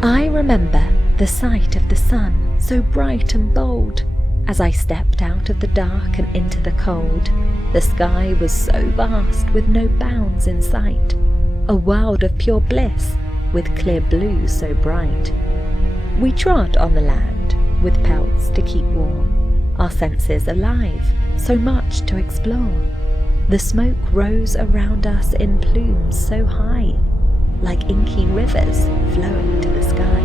I remember the sight of the sun so bright and bold. As I stepped out of the dark and into the cold, the sky was so vast with no bounds in sight, a world of pure bliss with clear blue so bright. We trod on the land with pelts to keep warm, our senses alive, so much to explore. The smoke rose around us in plumes so high, like inky rivers flowing to the sky.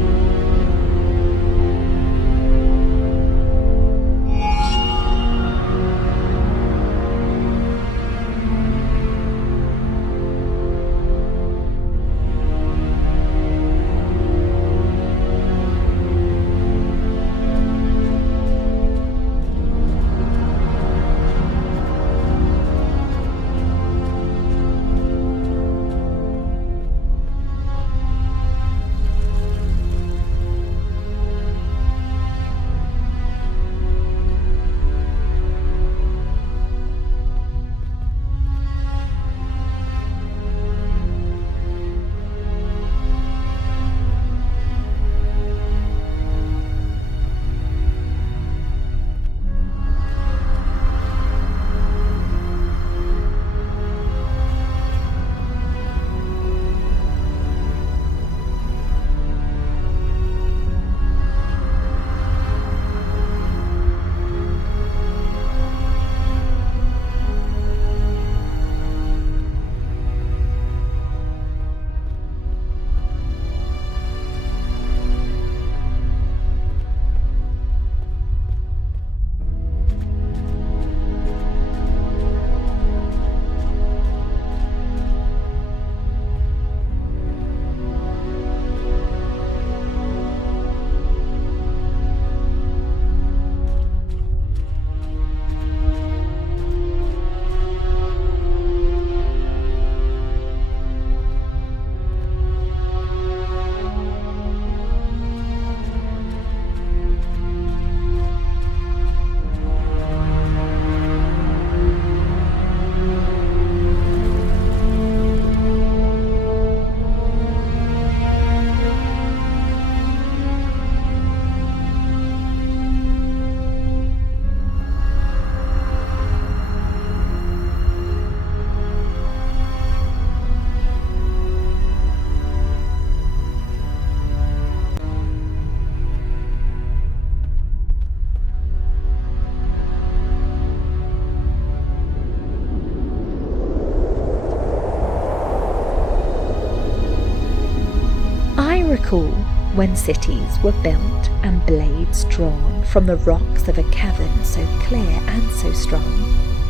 Recall when cities were built and blades drawn from the rocks of a cavern so clear and so strong,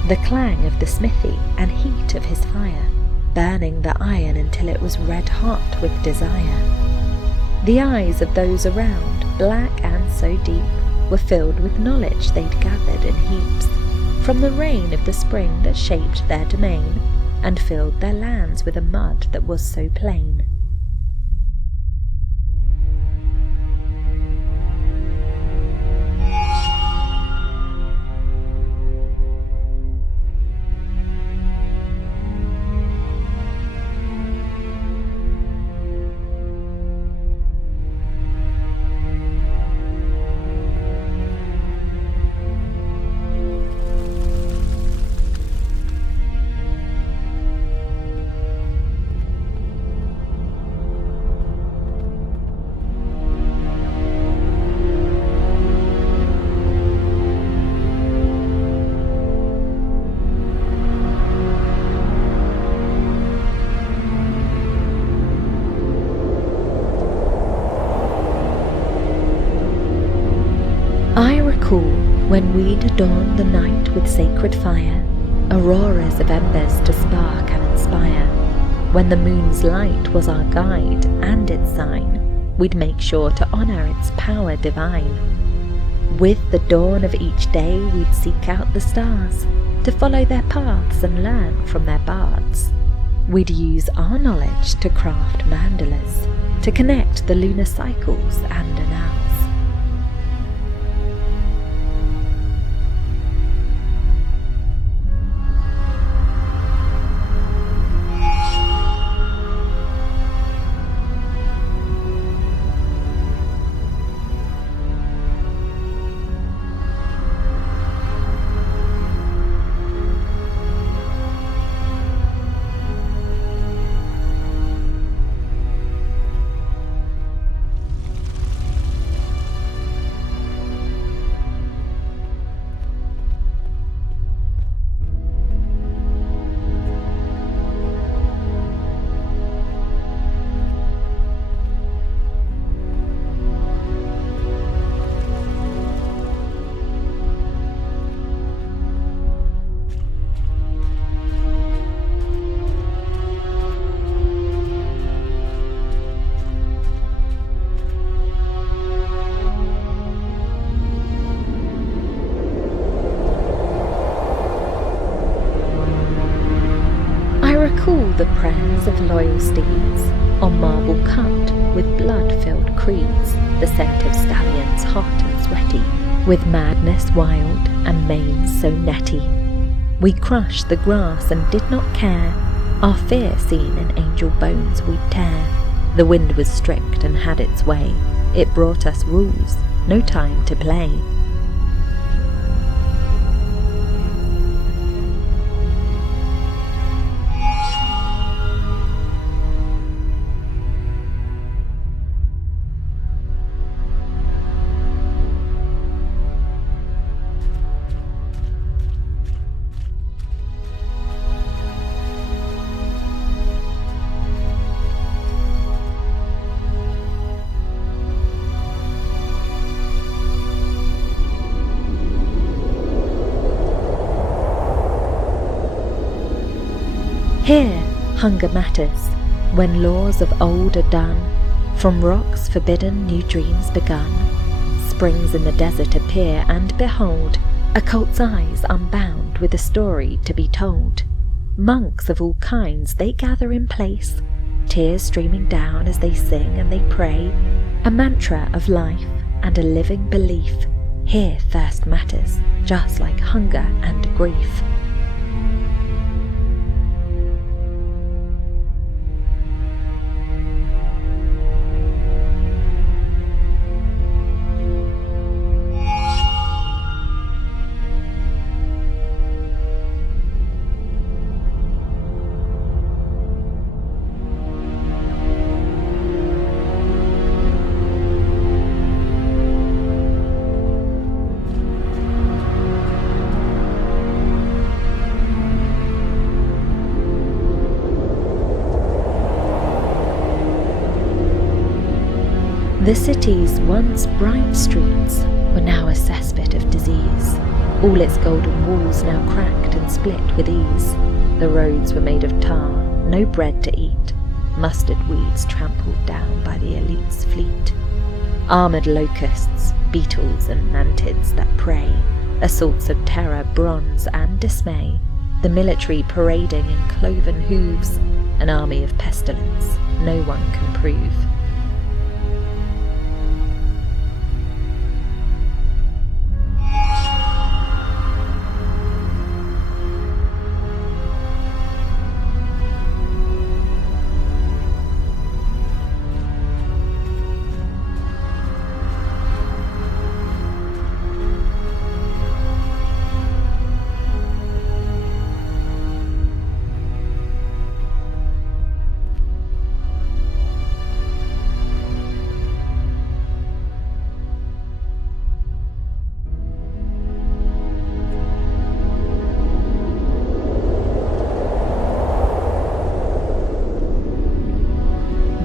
the clang of the smithy and heat of his fire, burning the iron until it was red hot with desire. The eyes of those around, black and so deep, were filled with knowledge they'd gathered in heaps, from the rain of the spring that shaped their domain, and filled their lands with a mud that was so plain. I recall when we'd adorn the night with sacred fire, auroras of embers to spark and inspire. When the moon's light was our guide and its sign, we'd make sure to honour its power divine. With the dawn of each day we'd seek out the stars, to follow their paths and learn from their bards. We'd use our knowledge to craft mandalas, to connect the lunar cycles and annals. the prayers of loyal steeds, on marble cut with blood-filled creeds, the scent of stallions hot and sweaty, with madness wild and manes so netty. We crushed the grass and did not care, our fear seen in angel bones we'd tear. The wind was strict and had its way, it brought us rules, no time to play. Here hunger matters, when laws of old are done, from rocks forbidden new dreams begun. Springs in the desert appear, and behold, a cult's eyes unbound with a story to be told. Monks of all kinds they gather in place, tears streaming down as they sing and they pray, a mantra of life and a living belief. Here thirst matters, just like hunger and grief. The city's once bright streets were now a cesspit of disease, all its golden walls now cracked and split with ease. The roads were made of tar, no bread to eat, mustard weeds trampled down by the elite's fleet. Armoured locusts, beetles and mantids that prey, assaults of terror, bronze and dismay, the military parading in cloven hooves, an army of pestilence no one can prove.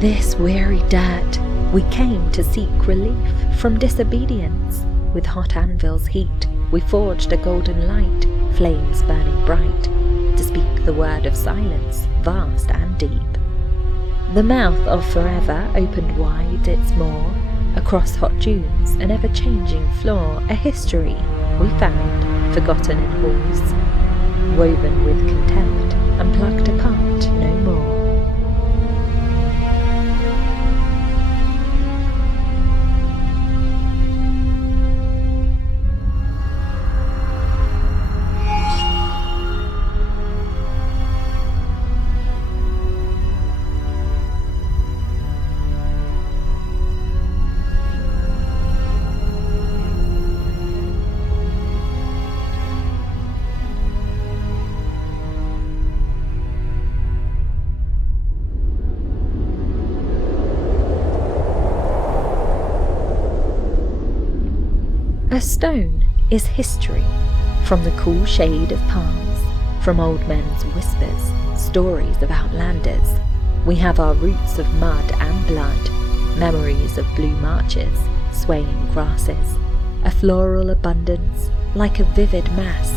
This weary dirt, we came to seek relief from disobedience. With hot anvil's heat, we forged a golden light, flames burning bright, to speak the word of silence, vast and deep. The mouth of forever opened wide its maw, across hot dunes, an ever-changing floor, a history we found, forgotten in halls, woven with contempt and plucked apart no more. A stone is history, from the cool shade of palms, from old men's whispers, stories of outlanders. We have our roots of mud and blood, memories of blue marches, swaying grasses, a floral abundance like a vivid mass.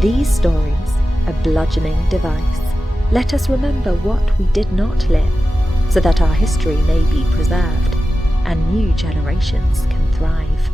These stories, a bludgeoning device, let us remember what we did not live, so that our history may be preserved, and new generations can thrive.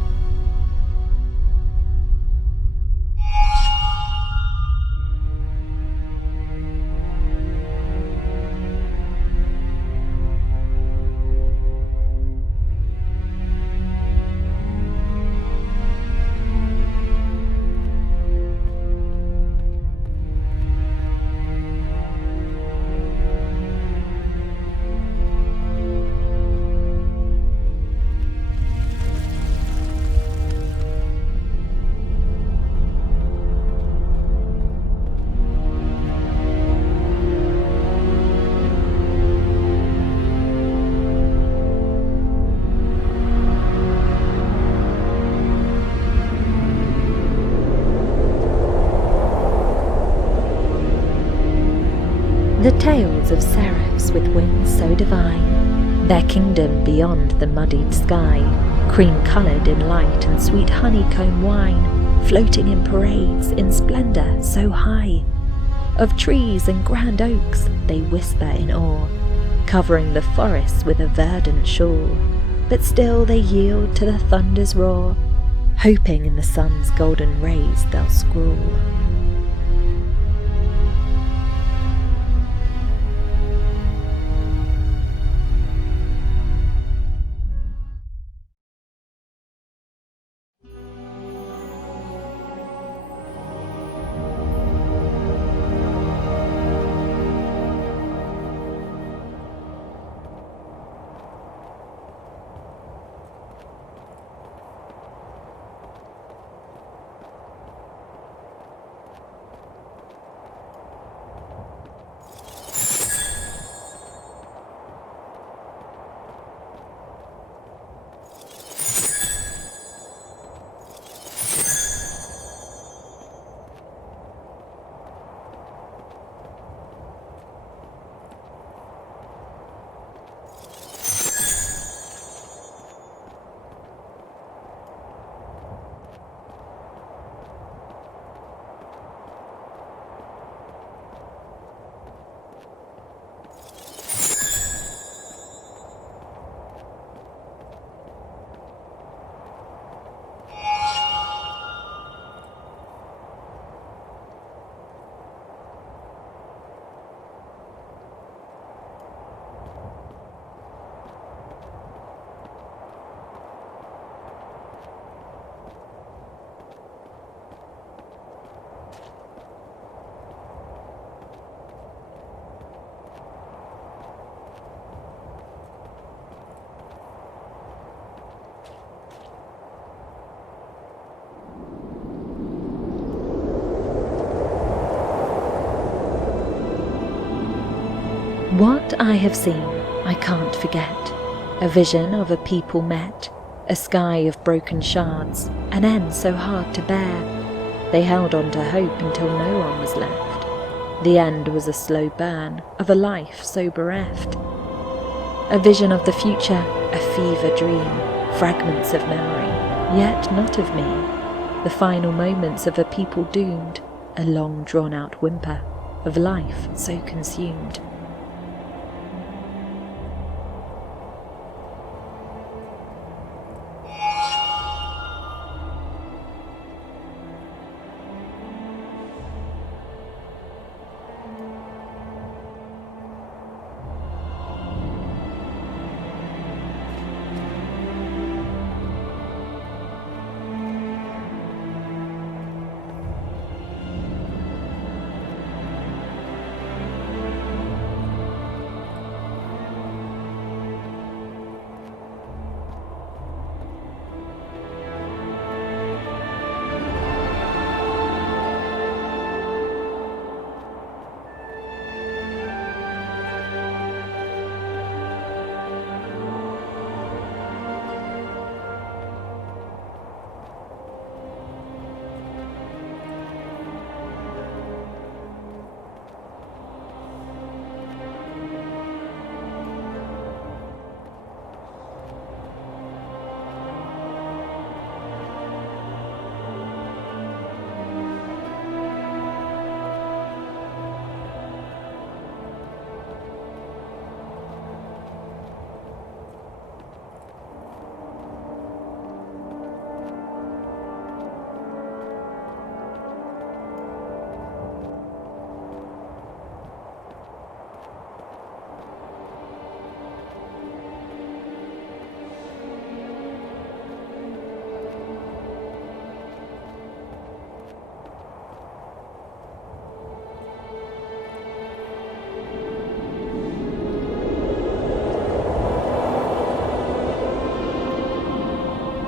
Their kingdom beyond the muddied sky, cream-coloured in light and sweet honeycomb wine, floating in parades in splendour so high. Of trees and grand oaks they whisper in awe, covering the forests with a verdant shawl, but still they yield to the thunder's roar, hoping in the sun's golden rays they'll scrawl. What I have seen I can't forget, a vision of a people met, a sky of broken shards, an end so hard to bear. They held on to hope until no one was left. The end was a slow burn of a life so bereft. A vision of the future, a fever dream, fragments of memory, yet not of me. The final moments of a people doomed, a long drawn-out whimper of life so consumed.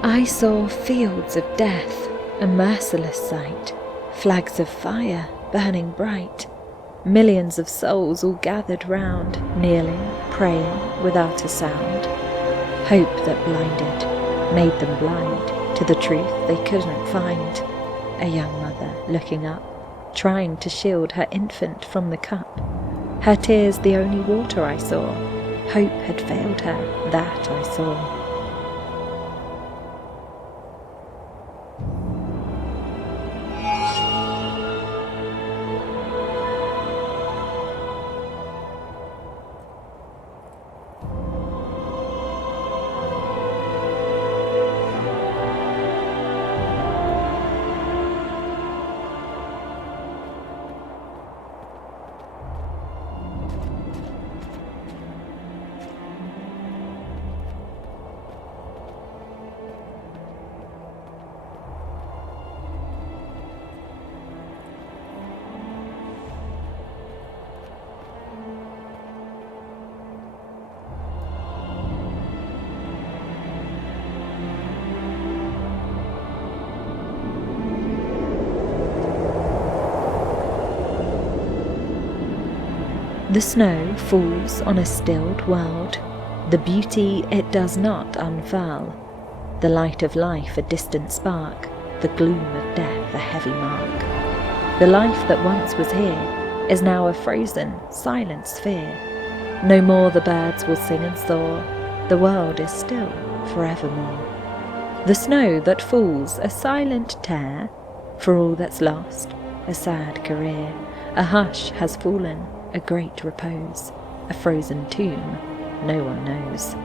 I saw fields of death, a merciless sight, flags of fire burning bright, millions of souls all gathered round, kneeling, praying without a sound. Hope that blinded made them blind to the truth they couldn't find. A young mother looking up, trying to shield her infant from the cup. Her tears the only water I saw. Hope had failed her, that I saw. The snow falls on a stilled world, the beauty it does not unfurl, the light of life a distant spark, the gloom of death a heavy mark. The life that once was here is now a frozen, silent sphere. No more the birds will sing and soar, the world is still forevermore. The snow that falls a silent tear, for all that's lost, a sad career, a hush has fallen, a great repose, a frozen tomb no one knows.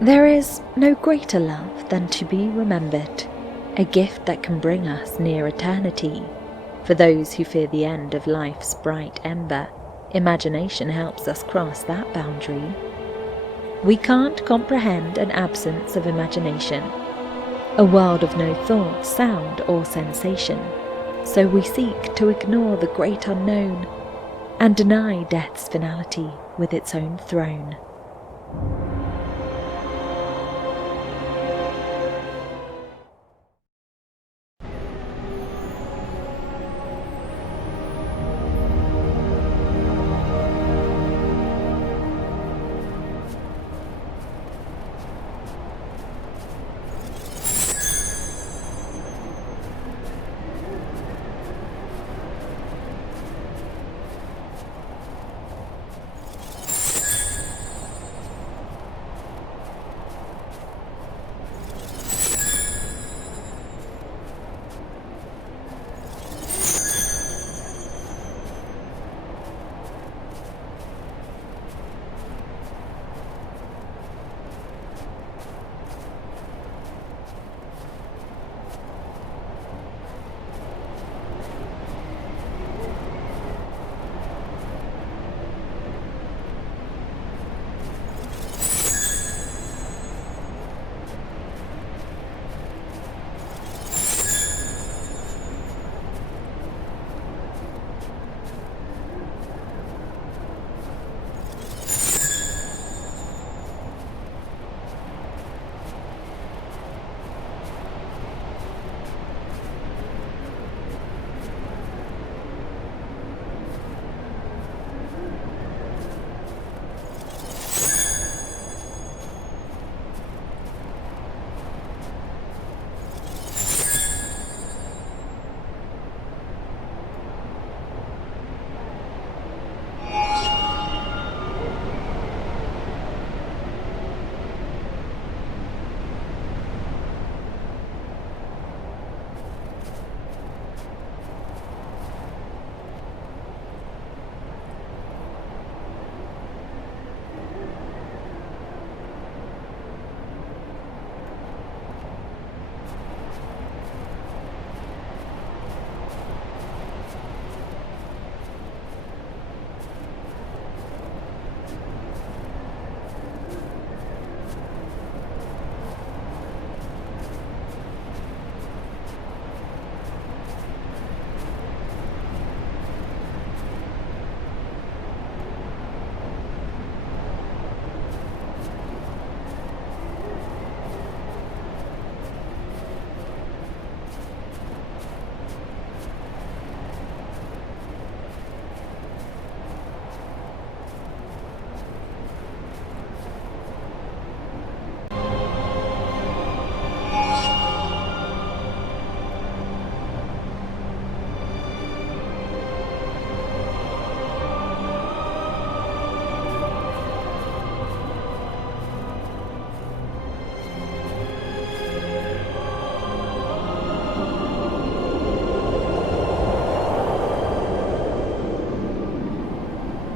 There is no greater love than to be remembered, a gift that can bring us near eternity. For those who fear the end of life's bright ember, imagination helps us cross that boundary. We can't comprehend an absence of imagination, a world of no thought, sound or sensation. So we seek to ignore the great unknown and deny death's finality with its own throne.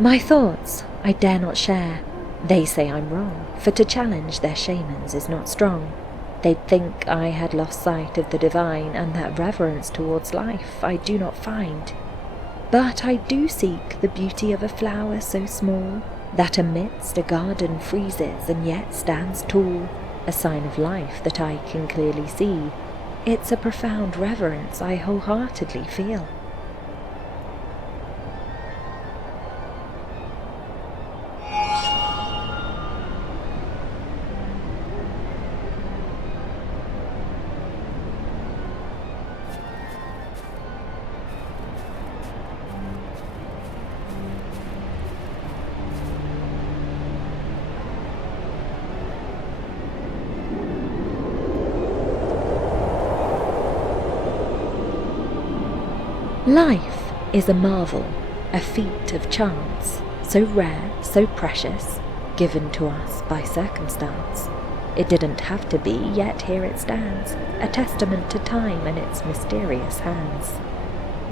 My thoughts I dare not share. They say I'm wrong, for to challenge their shamans is not strong. They'd think I had lost sight of the divine, and that reverence towards life I do not find. But I do seek the beauty of a flower so small, that amidst a garden freezes and yet stands tall, a sign of life that I can clearly see. It's a profound reverence I wholeheartedly feel. Life is a marvel, a feat of chance, so rare, so precious, given to us by circumstance. It didn't have to be, yet here it stands, a testament to time and its mysterious hands.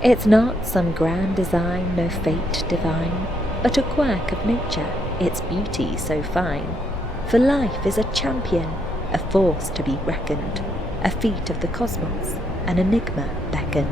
It's not some grand design, no fate divine, but a quirk of nature, its beauty so fine. For life is a champion, a force to be reckoned, a feat of the cosmos, an enigma beckon.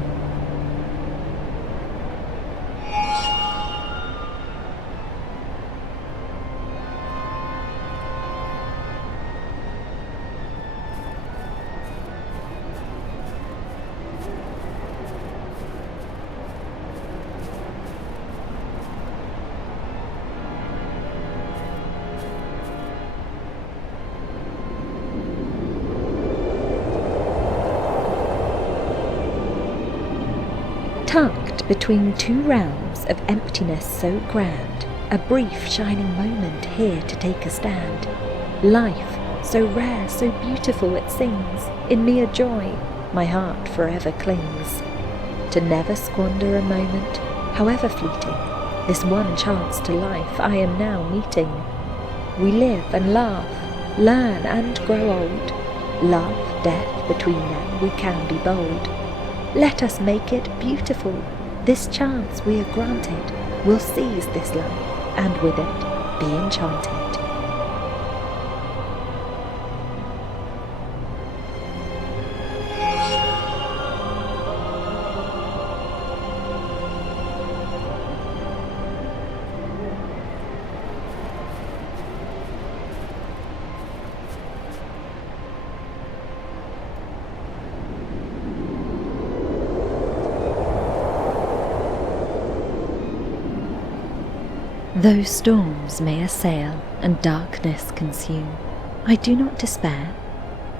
Tucked between two realms of emptiness so grand, a brief shining moment here to take a stand. Life, so rare, so beautiful it sings, in me a joy, my heart forever clings. To never squander a moment, however fleeting, this one chance to life I am now meeting. We live and laugh, learn and grow old, love, death, between them we can be bold. Let us make it beautiful. This chance we are granted. We'll seize this life, and with it be enchanted. Though storms may assail and darkness consume, I do not despair.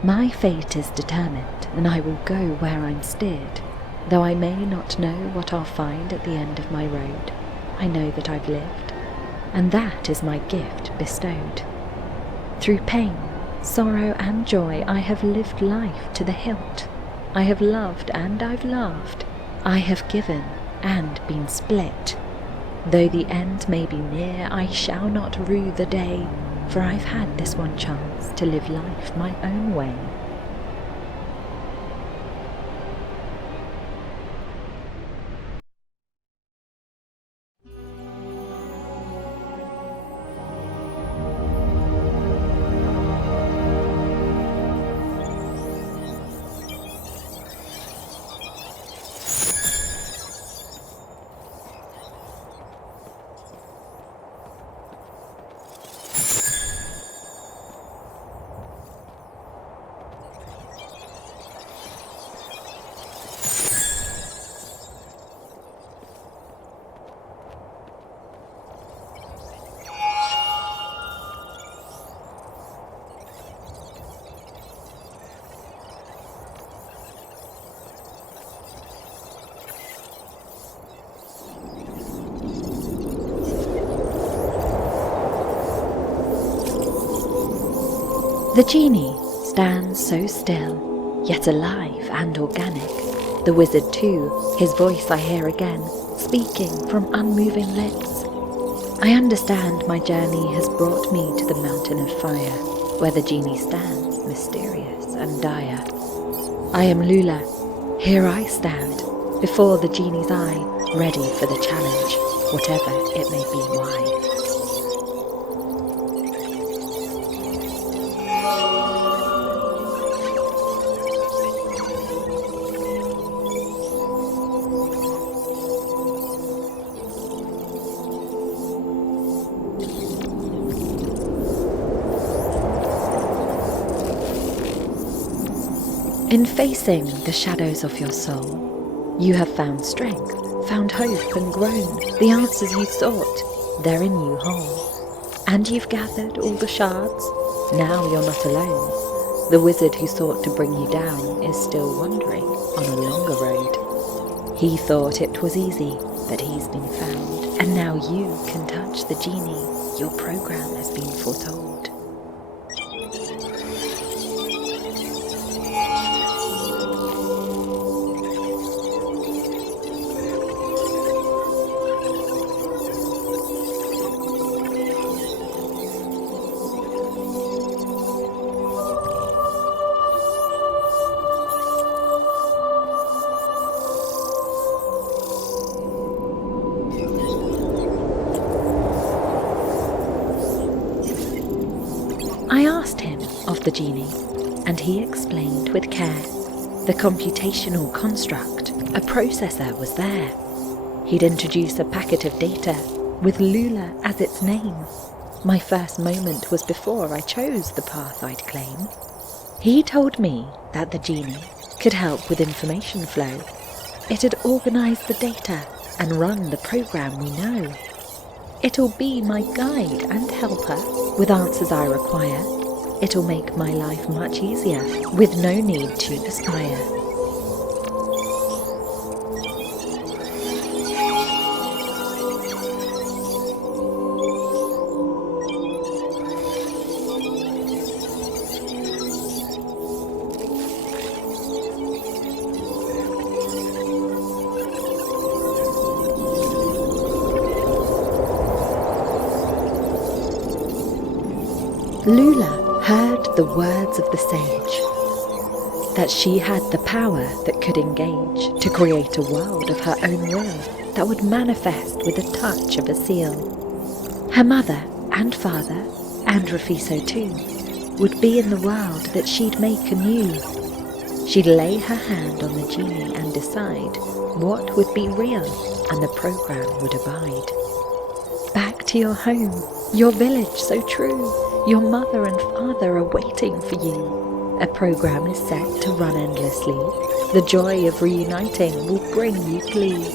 My fate is determined, and I will go where I'm steered. Though I may not know what I'll find at the end of my road, I know that I've lived, and that is my gift bestowed. Through pain, sorrow and joy I have lived life to the hilt. I have loved and I've laughed. I have given and been split. Though the end may be near, I shall not rue the day, for I've had this one chance to live life my own way. The genie stands so still, yet alive and organic. The wizard too, his voice I hear again, speaking from unmoving lips. I understand my journey has brought me to the mountain of fire, where the genie stands, mysterious and dire. I am Lula, here I stand, before the genie's eye, ready for the challenge. whatever it may be why. In facing the shadows of your soul, you have found strength, found hope and grown. The answers you sought, they're in you whole. And you've gathered all the shards, now you're not alone. The wizard who sought to bring you down is still wandering on a longer road. He thought it was easy, but he's been found. And now you can touch the genie, your program has been foretold. I asked him of the genie, and he explained with care. The computational construct, a processor was there. He'd introduce a packet of data with Lula as its name. My first moment was before I chose the path I'd claim. He told me that the genie could help with information flow. It'd organize the data and run the program we know. It'll be my guide and helper with answers I require. It'll make my life much easier with no need to aspire. Lula heard the words of the sage, that she had the power that could engage to create a world of her own will that would manifest with a touch of a seal. Her mother and father, and Refiso too, would be in the world that she'd make anew. She'd lay her hand on the genie and decide what would be real, and the program would abide. Back to your home, your village so true. Your mother and father are waiting for you. A program is set to run endlessly. The joy of reuniting will bring you glee.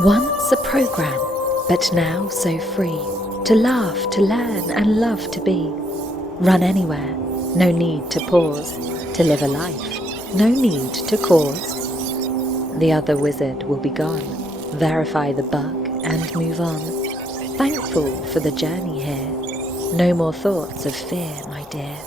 Once a program, but now so free, to laugh, to learn, and love to be. Run anywhere, no need to pause, to live a life, no need to cause. The other wizard will be gone, verify the bug and move on. Thankful for the journey here, no more thoughts of fear, my dear.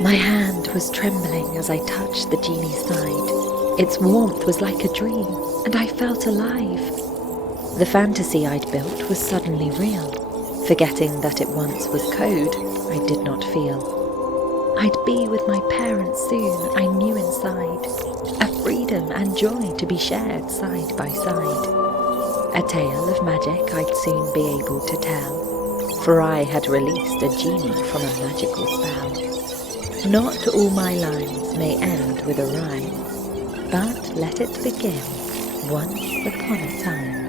My hand was trembling as I touched the genie's side. Its warmth was like a dream, and I felt alive. The fantasy I'd built was suddenly real. Forgetting that it once was code, I did not feel. I'd be with my parents soon, I knew inside. A freedom and joy to be shared side by side. A tale of magic I'd soon be able to tell, for I had released a genie from a magical spell. Not all my lines may end with a rhyme, but let it begin once upon a time.